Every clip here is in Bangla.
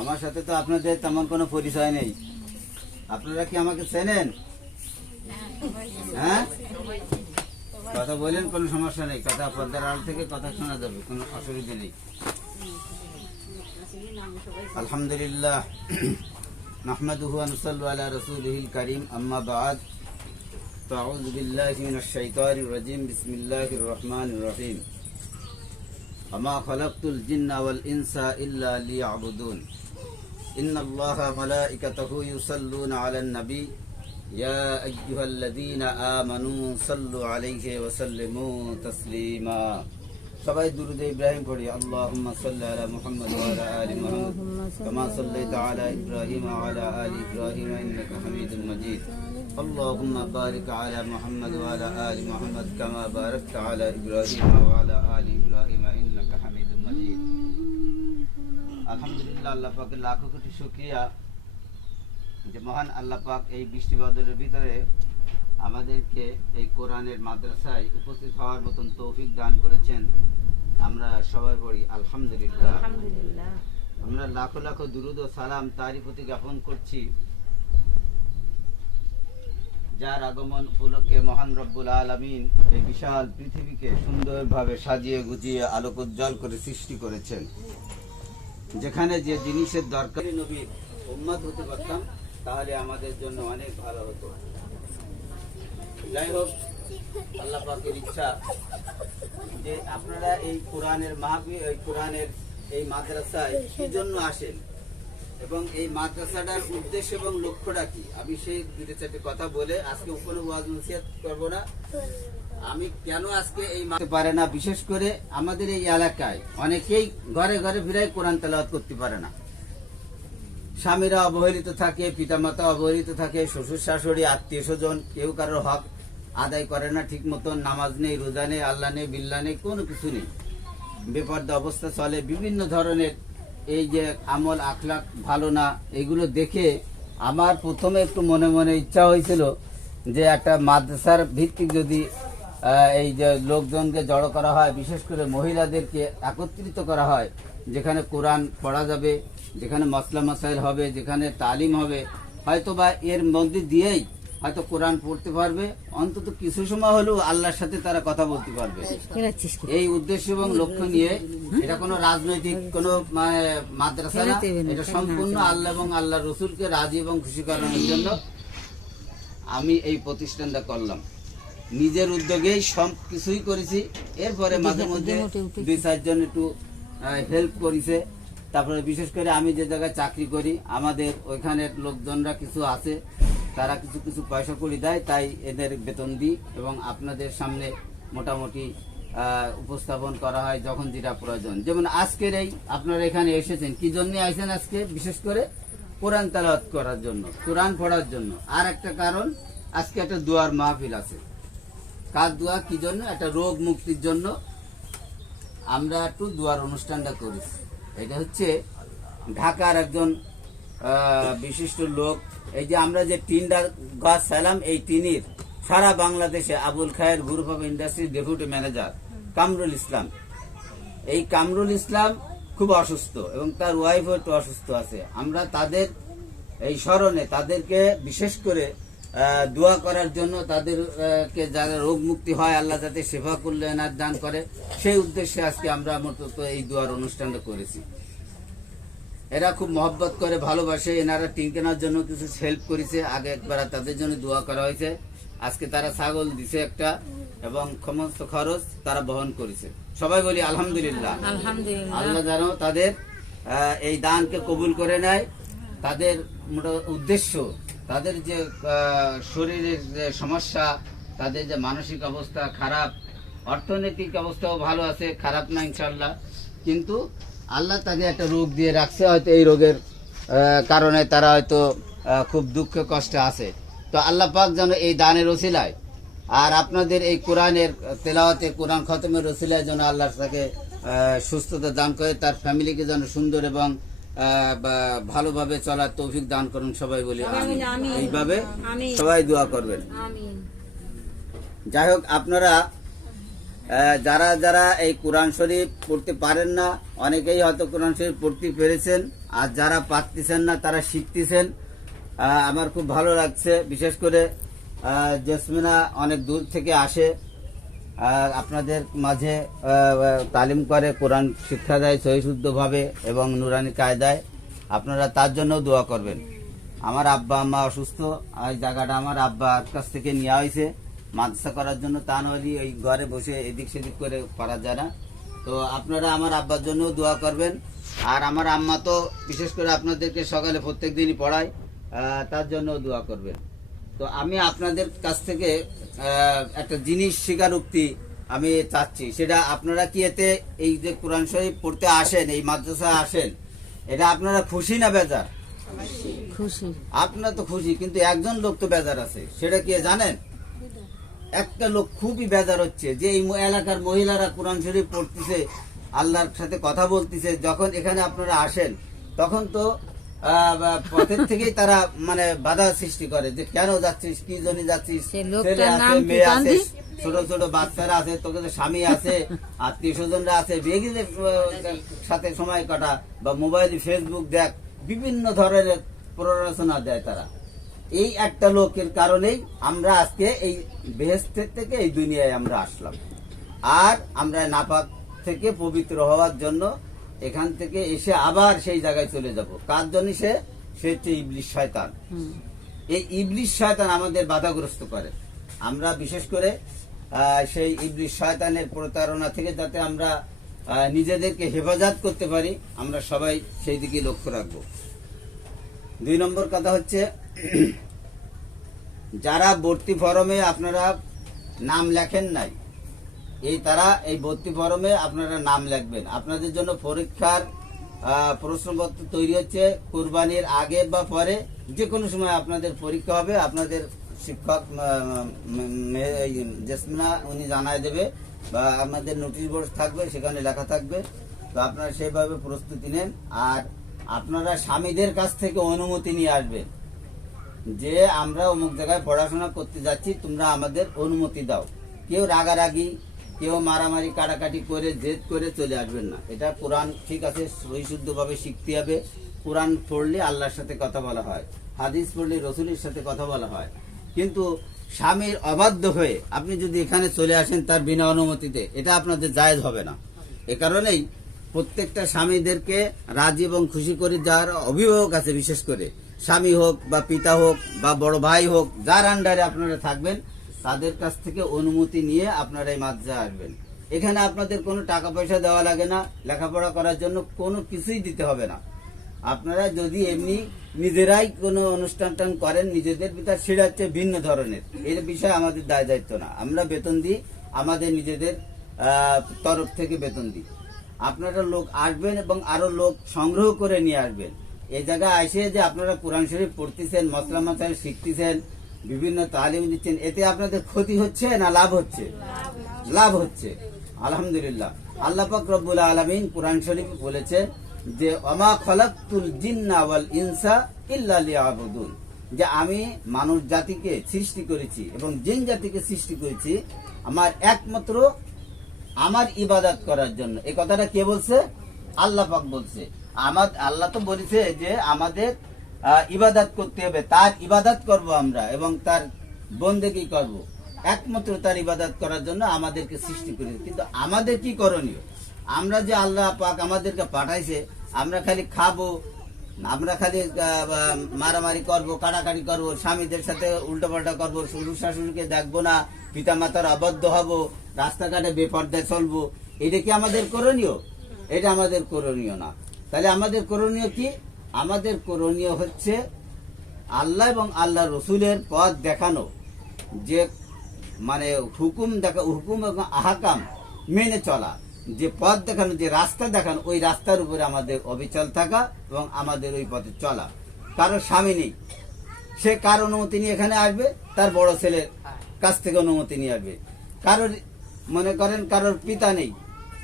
আমার সাথে তো আপনাদের তেমন কোনো পরিচয় নেই। আপনারা কি আমাকে চেনেন? হ্যাঁ, কথা বলেন, কোনো সমস্যা নেই। কথা পর্দার আড়াল থেকে কথা শোনা যাবে, কোনো অসুবিধা নেই। আলহামদুলিল্লাহ, নাহমাদুহু ওয়া নুসাল্লি আলা রাসূলিহিল কারীম, আম্মা বা'দ। আউযু বিল্লাহি মিনাশ শাইতানির রাজীম, বিসমিল্লাহির রহমানির রহিম। আমা খালাকতুল জিন্না ওয়াল ইনসা ইল্লা লিয়াবুদুন। ইন্নাল্লাহা ওয়া মালাইকাতাহু ইউসাল্লুনা আলান নবী ইয়া আইয়ুহাল্লাযীনা আমানু সাল্লু আলাইহি ওয়া সাল্লিমু তাসলিমা। সবাই দুরূদে ইব্রাহিম পড়ি। আল্লাহুম্মা সাল্লি আলা মুহাম্মাদ ওয়া আলা আলি মুহাম্মাদ কামা সাল্লাইতা আলা ইব্রাহিম ওয়া আলা আলি ইব্রাহিম ইন্নাকা হামিদুম মাজিদ। আল্লাহুম্মা বারিক আলা মুহাম্মাদ ওয়া আলা আলি মুহাম্মাদ কামা বারাকতা আলা ইব্রাহিম ওয়া আলা আলি ইব্রাহিম ইন্নাকা হামিদুম মাজিদ। আলহামদুলিল্লাহ, আল্লাহ পাকের লাখো কোটি শুকরিয়া যে মহান আল্লাহ পাক এই বৃষ্টি বাদলের ভিতরে আমাদেরকে এই কোরআনের মাদ্রাসায় উপস্থিত হওয়ার মতন তৌফিক দান করেছেন। আমরা সবাই বলি আলহামদুলিল্লাহ। আমরা লাখো লাখো দুরুদ ও সালাম তারই প্রতি জ্ঞাপন করছি, যার আগমন উপলক্ষে মহান রব্বুল আলামিন এই বিশাল পৃথিবীকে সুন্দরভাবে সাজিয়ে গুজিয়ে আলোকোজ্জ্বল করে সৃষ্টি করেছেন। যেখানে যে জিনিসের দরকারি নবীর উম্মত হতে পারতাম, তাহলে আমাদের জন্য অনেক ভালো হতো। যাই হোক, আল্লাহ পাকের ইচ্ছা যে আপনারা এই কোরআনের মাহফিল, এই কোরআনের এই মাদ্রাসায় কি জন্য আসেন এবং এই মাদ্রাসাটার উদ্দেশ্য এবং লক্ষ্যটা কি, আমি সেই দুটো চারটে কথা বলে আজকে কোনো ওয়াজ নসিহত করবো না। আমি কেন আজকে এই মানতে পারে না, বিশেষ করে আমাদের এই এলাকায় অনেকেই ঘরে ঘরে ফিরাই কোরআন তেলাওয়াত করতে পারে না। স্বামীরা অবহেলিত থাকে, পিতামাতা অবহেলিত থাকে, শ্বশুর শাশুড়ি আত্মীয় স্বজন কেউ কারোর হক আদায় করে না ঠিক মতন। নামাজ নেই, রোজা নেই, আল্লাহ নেই, বিল্লাহ নেই, কোনো কিছু নেই। বেপর্দা অবস্থা চলে। বিভিন্ন ধরনের এই যে আমল আখলাক ভালো না, এগুলো দেখে আমার প্রথমে একটু মনে মনে ইচ্ছা হয়েছিল যে একটা মাদ্রাসার ভিত্তিক যদি এই যে লোকজনকে জড়ো করা হয়, বিশেষ করে মহিলাদেরকে একত্রিত করা হয়, যেখানে কোরআন পড়া যাবে, যেখানে মাসলা মাসাইল হবে, যেখানে তালিম হবে, হয়তো বা এর মধ্যে দিয়েই হয়তো কোরআন পড়তে পারবে, অন্তত কিছু সময় হলেও আল্লাহর সাথে তারা কথা বলতে পারবে। এই উদ্দেশ্য এবং লক্ষ্য নিয়ে, এটা কোনো রাজনৈতিক কোনো মাদ্রাসা না, এটা সম্পূর্ণ আল্লাহ এবং আল্লাহ রসুলকে রাজি এবং খুশি করানোর জন্য আমি এই প্রতিষ্ঠানটা করলাম। নিজের উদ্যোগেই সব কিছুই করেছি। এরপরে মাঝে মধ্যে 2-4 জন একটু হেল্প করেছে। তারপরে বিশেষ করে আমি যে জায়গায় চাকরি করি, আমাদের ওইখানের লোকজনরা কিছু আছে, তারা কিছু কিছু পয়সা করে দেয়, তাই এদের বেতন দিই এবং আপনাদের সামনে মোটামুটি উপস্থাপন করা হয় যখন যেটা প্রয়োজন। যেমন আজকের এই আপনারা এখানে এসেছেন, কি জন্য আসেন? আজকে বিশেষ করে কোরআন তেলাওয়াত করার জন্য, কোরআন পড়ার জন্য। আর একটা কারণ, আজকে একটা দোয়ার মাহফিল আছে। কার দোয়া? কি জন্য? একটা রোগ মুক্তির জন্য আমরা একটু দোয়ার অনুষ্ঠানটা করেছি। এটা হচ্ছে ঢাকার একজন বিশিষ্ট লোক। এই যে আমরা যে টিনটা গাছ চাইলাম, এই টিনের সারা বাংলাদেশে Abul Khair group of industry deputy manager Kamrul Islam. এই কামরুল ইসলাম খুব অসুস্থ এবং তার ওয়াইফও একটু অসুস্থ আছে। আমরা তাদের এই স্মরণে তাদেরকে বিশেষ করে দোয়া করার জন্য, তাদেরকে যারা রোগ মুক্তি হয় আল্লাহ যাতে সেবা কল্যাণ দান করে, সেই উদ্দেশ্যে আজকে আমরা মূলত এই দোয়ার অনুষ্ঠানটা করেছি। এরা খুব মহব্বত করে, ভালোবাসে। এনারা টিন কেনার জন্য কিছু হেল্প করেছে, আগে একবার তাদের জন্য দোয়া করা হয়েছে। আজকে তারা ছাগল দিছে একটা, এবং সমস্ত খরচ তারা বহন করেছে। সবাই বলি আলহামদুলিল্লাহ। আল্লাহ যেন তাদের এই দানকে কবুল করে নেয়। তাদের উদ্দেশ্য, তাদের যে শরীরের যে সমস্যা, তাদের যে মানসিক অবস্থা খারাপ, অর্থনৈতিক অবস্থাও ভালো আছে, খারাপ না ইনশাল্লাহ, কিন্তু আল্লাহ তাকে একটা রোগ দিয়ে রাখছে, হয়তো এই রোগের কারণে তারা হয়তো খুব দুঃখ কষ্টে আছে। তো আল্লাহ পাক যেন এই দানের ওসিলায় আর আপনাদের এই কোরআনের তেলাওয়াতে, কোরআন খতমের ওসিলায় যেন আল্লাহ তাকে সুস্থতা দান করে, তার ফ্যামিলিকে যেন সুন্দর এবং ভালোভাবে চলার তৌফিক দান করুন। সবাই বলি আমিন। এইভাবে সবাই দোয়া করবেন। যাই হোক, আপনারা যারা যারা এই কোরআন শরীফ পড়তে পারেন না, অনেকেই হয়তো কোরআন শরীফ পড়তে পেরেছেন, আর যারা পারতেছেন না তারা শিখতেছেন। আমার খুব ভালো লাগছে। বিশেষ করে জেসমিনা অনেক দূর থেকে আসে, আপনাদের মাঝে তালিম করে, কোরআন শিক্ষা দেয় সহিশুদ্ধভাবে এবং নুরানি কায়দায়। আপনারা তার জন্য দোয়া করবেন। আমার আব্বা আম্মা অসুস্থ, এই জায়গাটা আমার আব্বার কাছ থেকে নেওয়া হয়েছে মাদ্রাসা করার জন্য। তা নইলে এই ঘরে বসে এদিক সেদিক করে পারা যায় না। তো আপনারা আমার আব্বার জন্য দোয়া করবেন। আর আমার আম্মা তো বিশেষ করে আপনাদেরকে সকালে প্রত্যেক দিনই পড়ায়, তার জন্য দোয়া করবেন। তো আমি আপনাদের কাছ থেকে একটা জিনিস স্বীকারোক্তি আমি চাচ্ছি, সেটা আপনারা কি এতে এই যে কোরআন শরীফ পড়তে আসেন, এই মাদ্রাসায় আসেন, এটা আপনারা খুশি না বেজার? খুশি। আপনারা তো খুশি, কিন্তু একজন লোক তো বেজার আছে। সেটা কি জানেন? একটা লোক খুবই বেজার হচ্ছে যে এই এলাকার মহিলারা কোরআন শরীফ পড়তেছে, আল্লাহর সাথে কথা বলতেছে। যখন এখানে আপনারা আসেন তখন তো পথের থেকেই তারা মানে বাধা সৃষ্টি করে যে কেন যাচ্ছিস, কি জন্য যাচ্ছিস, ছেলে আছে, মেয়ে আছে, ছোট ছোট বাচ্চারা আছে, তোকে তো স্বামী আছে, আত্মীয় স্বজনরা আছে, বেগিদের সাথে সময় কাটা বা মোবাইলে ফেসবুক দেখ, বিভিন্ন ধরনের প্ররোচনা দেয় তারা। এই একটা লোকের কারণেই আমরা আজকে এই বেহেশতের থেকে এই দুনিয়ায় আমরা আসলাম। আর আমরা নাপাক থেকে পবিত্র হওয়ার জন্য এখান থেকে এসে আবার সেই জায়গায় চলে যাব। কার জন্য? সে হচ্ছে ইবলিশ শয়তান। এই ইবলিশ শয়তান আমাদের বাধাগ্রস্ত করে। আমরা বিশেষ করে সেই ইবলিশ শয়তানের প্রতারণা থেকে যাতে আমরা নিজেদেরকে হেফাজত করতে পারি, আমরা সবাই সেই দিকে লক্ষ্য রাখবো। 2 নম্বর কথা হচ্ছে, যারা ভর্তি ফরমে আপনারা নাম লেখেন নাই, তারা এই ভর্তি ফরমে আপনারা নাম লিখবেন। আপনাদের জন্য পরীক্ষার প্রশ্নপত্র তৈরি হচ্ছে। কুরবানির আগে বা পরে যে কোনো সময় আপনাদের পরীক্ষা হবে। আপনাদের শিক্ষক জেসমিনা উনি জানায় দেবে, বা আপনাদের নোটিশ বোর্ড থাকবে, সেখানে লেখা থাকবে। তো আপনারা সেইভাবে প্রস্তুতি নেন। আর আপনারা স্বামীদের কাছ থেকে অনুমতি নিয়ে আসবেন যে আমরা অমুক জায়গায় পড়াশোনা করতে যাচ্ছি, তোমরা আমাদের অনুমতি দাও। কেউ রাগারাগি, কেউ মারামারি কাটাকাটি করে জেদ করে চলে আসবেন না। এটা কোরআন ঠিক আছে, পরিশুদ্ধভাবে শিখতে হবে। কোরআন পড়লে আল্লাহর সাথে কথা বলা হয়, হাদিস পড়লে রসুলের সাথে কথা বলা হয়। কিন্তু স্বামীর অবাধ্য হয়ে আপনি যদি এখানে চলে আসেন তার বিনা অনুমতিতে, এটা আপনাদের জায়েজ হবে না। এ কারণেই প্রত্যেকটা স্বামীদেরকে রাজি এবং খুশি করে, যার অভিভাবক আছে, বিশেষ করে স্বামী হোক বা পিতা হোক বা বড় ভাই হোক, যার আন্ডারে আপনারা থাকবেন, তাদের কাছ থেকে অনুমতি নিয়ে আপনারা এই মাদ্রাসায় আসবেন। এখানে আপনাদের কোনো টাকা পয়সা দেওয়া লাগে না, লেখাপড়া করার জন্য কোনো কিছুই দিতে হবে না। আপনারা যদি এমনি নিজেরাই কোনো অনুষ্ঠান করেন নিজেদের ভিতর, সেটা হচ্ছে ভিন্ন ধরনের। এর বিষয়ে আমাদের দায় দায়িত্ব না। আমরা বেতন দিই, আমাদের নিজেদের তরফ থেকে বেতন দিই। আপনারা লোক আসবেন এবং আরো লোক সংগ্রহ করে নিয়ে আসবেন। এই জায়গায় আসে যে আপনারা কোরআন শরীফ পড়তেছেন, মসলা মাসাইল শিখতেছেন, বিভিন্ন তালিম দিচ্ছেন, এতে আপনাদের ক্ষতি হচ্ছে না লাভ হচ্ছে? লাভ হচ্ছে, আলহামদুলিল্লাহ। আল্লাহ পাক রব্বুল আলামিন কোরআন শরীফে বলেছেন যে ওমা খালাকতুল জিন্না ওয়াল ইনসা ইল্লা লিয়াবুদুন, যে আমি মানুষ জাতিকে সৃষ্টি করেছি এবং জিন জাতিকে সৃষ্টি করেছি আমার একমাত্র আমার ইবাদত করার জন্য। এই কথাটা কে বলছে? আল্লাহ পাক বলছে। আল্লাহ তো বলেছে যে আমাদের ইবাদত করতে হবে, তার ইবাদত করব আমরা এবং তার বন্দেগী করব। একমাত্র তার ইবাদত করার জন্য আমাদেরকে সৃষ্টি করেছে। কিন্তু আমাদের কি করণীয়? আমরা যে আল্লাহ পাক আমাদেরকে পাঠাইছে, আমরা খালি খাবো, আমরা খালি মারামারি করব, কাটাকাটি করব, স্বামীদের সাথে উল্টোপাল্টা করবো, শ্বশুর শাশুড়িকে দেখবো না, পিতা মাতার অবাধ্য হব, রাস্তাঘাটে বেপর্দায় চলবো, এটা কি আমাদের করণীয়? এটা আমাদের করণীয় না। তাহলে আমাদের করণীয় কি? আমাদের করণীয় হচ্ছে আল্লাহ এবং আল্লাহ রসুলের পথ দেখানো, যে মানে হুকুম এবং আহকাম মেনে চলা, যে পথ দেখানো, যে রাস্তা দেখানো, ওই রাস্তার উপরে আমাদের অবিচল থাকা এবং আমাদের ওই পথে চলা। কারোর স্বামী নেই, সে কার অনুমতি নিয়ে এখানে আসবে? তার বড় ছেলের কাছ থেকে অনুমতি নিয়ে আসবে। কারোর মনে করেন কারোর পিতা নেই,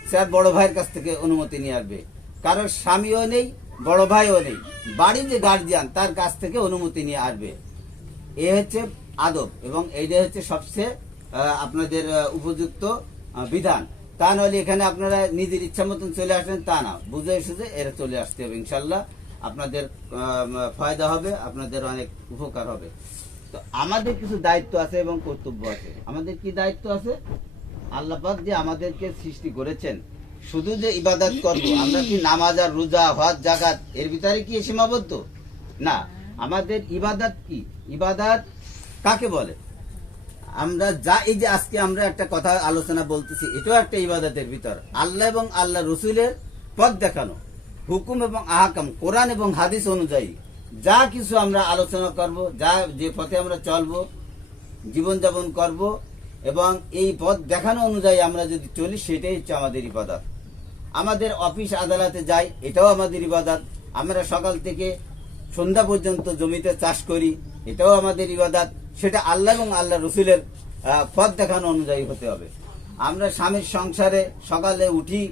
সে বড় ভাইয়ের কাছ থেকে অনুমতি নিয়ে আসবে। কারোর স্বামীও নেই, বড় ভাইও নেই, বাড়ির যে গার্জিয়ান তার কাছ থেকে অনুমতি নিয়ে আসবে। এ হচ্ছে আদব এবং এইটা হচ্ছে সবচেয়ে আপনাদের উপযুক্ত বিধান। তা নাহলে এখানে আপনারা নিজের ইচ্ছা মতন চলে আসেন তা না, বুঝে সুঝে এরা চলে আসতে হবে। ইনশাল্লাহ আপনাদের ফায়দা হবে, আপনাদের অনেক উপকার হবে। তো আমাদের কিছু দায়িত্ব আছে এবং কর্তব্য আছে। আমাদের কি দায়িত্ব আছে? আল্লাহ পাক যে আমাদেরকে সৃষ্টি করেছেন, শুধু যে ইবাদত করব, আমরা কি নামাজ আর রোজা হজ জাকাত এর ভিতরে কি সীমাবদ্ধ? না, আমাদের ইবাদত কি? ইবাদত কাকে বলে? আমরা যা এই যে আজকে আমরা একটা কথা আলোচনা বলতেছি, এটাও একটা ইবাদতের ভিতর। আল্লাহ এবং আল্লাহ রসুলের পথ দেখানো, হুকুম এবং আহকাম, কোরআন এবং হাদিস অনুযায়ী যা কিছু আমরা আলোচনা করব, যা যে পথে আমরা চলবো, জীবনযাপন করব, এবং এই পথ দেখানো অনুযায়ী আমরা যদি চলি, সেটাই হচ্ছে আমাদের ইবাদত। আমাদের অফিস আদালতে যাই, এটাও আমাদের ইবাদত। আমরা সকাল থেকে সন্ধ্যা পর্যন্ত জমিতে চাষ করি, এটাও আমাদের ইবাদত। সেটা আল্লাহ এবং আল্লাহ রসুলের পথ দেখানো অনুযায়ী হতে হবে। আমরা স্বামীর সংসারে সকালে উঠি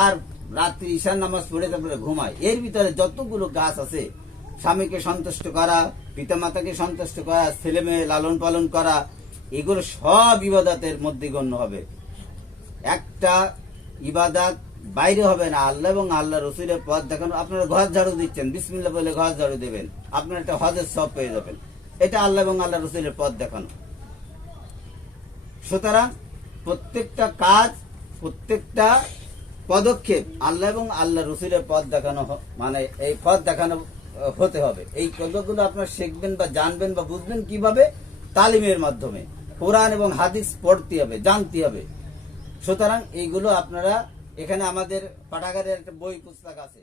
আর রাত্রি ঈশার নামাজ পড়ে তারপরে ঘুমাই, এর ভিতরে যতগুলো কাজ আছে, স্বামীকে সন্তুষ্ট করা, পিতামাতাকে সন্তুষ্ট করা, ছেলে মেয়ে লালন পালন করা, এগুলো সব ইবাদতের মধ্যে গণ্য হবে। একটা ইবাদত বাইরে হবে না। আল্লাহ এবং আল্লাহ রসুলের পথ দেখানো। আপনারা ঘর ঝাড়ু দিচ্ছেন, বিসমিল্লাহ বলে ঘর ঝাড়ু দেবেন, আপনার একটা হজের সব পেয়ে যাবেন। এটা আল্লাহ এবং আল্লাহ রসুলের পথ দেখানো। সুতরাং প্রত্যেকটা কাজ, প্রত্যেকটা পদক্ষেপ আল্লাহ এবং আল্লাহ রসুলের পথ দেখানো, মানে এই পথ দেখানো হতে হবে। এই পদগুলো আপনারা শিখবেন বা জানবেন বা বুঝবেন কিভাবে? তালিমের মাধ্যমে। কোরআন এবং হাদিস পড়তে হবে, জানতে হবে। সুতরাং এইগুলো আপনারা, এখানে আমাদের পাঠাগারের একটা বই পুস্তক আছে।